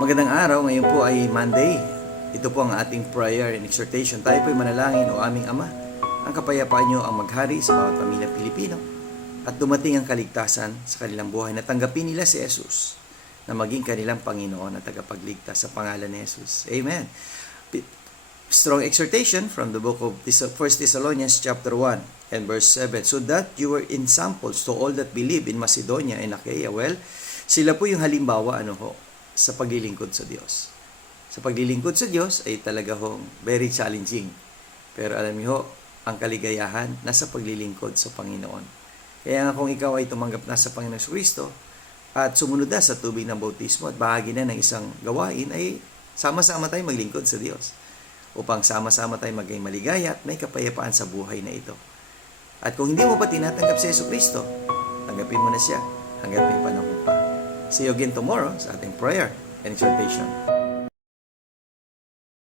Magandang araw, ngayon po ay Monday. Ito po ang ating prayer and exhortation. Tayo po ay manalangin, o aming Ama, ang kapayapaan nyo ang maghari sa bawat pamilyang Pilipino at dumating ang kaligtasan sa kanilang buhay na tanggapin nila si Jesus na maging kanilang Panginoon at tagapagligtas sa pangalan ni Jesus. Amen. Strong exhortation from the book of 1 Thessalonians chapter 1 and verse 7. So that you were ensamples to all that believe in Macedonia and Achaia. Well, sila po yung halimbawa sa paglilingkod sa Diyos. Sa paglilingkod sa Diyos ay talaga very challenging. Pero alam niyo, ang kaligayahan nasa paglilingkod sa Panginoon. Kaya nga kung ikaw ay tumanggap na sa Panginoon Kristo at sumunod na sa tubig ng bautismo at bahagi na ng isang gawain, ay sama-sama tayo maglingkod sa Diyos. Upang sama-sama tayo maging maligaya at may kapayapaan sa buhay na ito. At kung hindi mo pa tinatanggap si Yesu Kristo, tanggapin mo na siya hanggat may panahon pa. See you again tomorrow sa ating prayer and exhortation.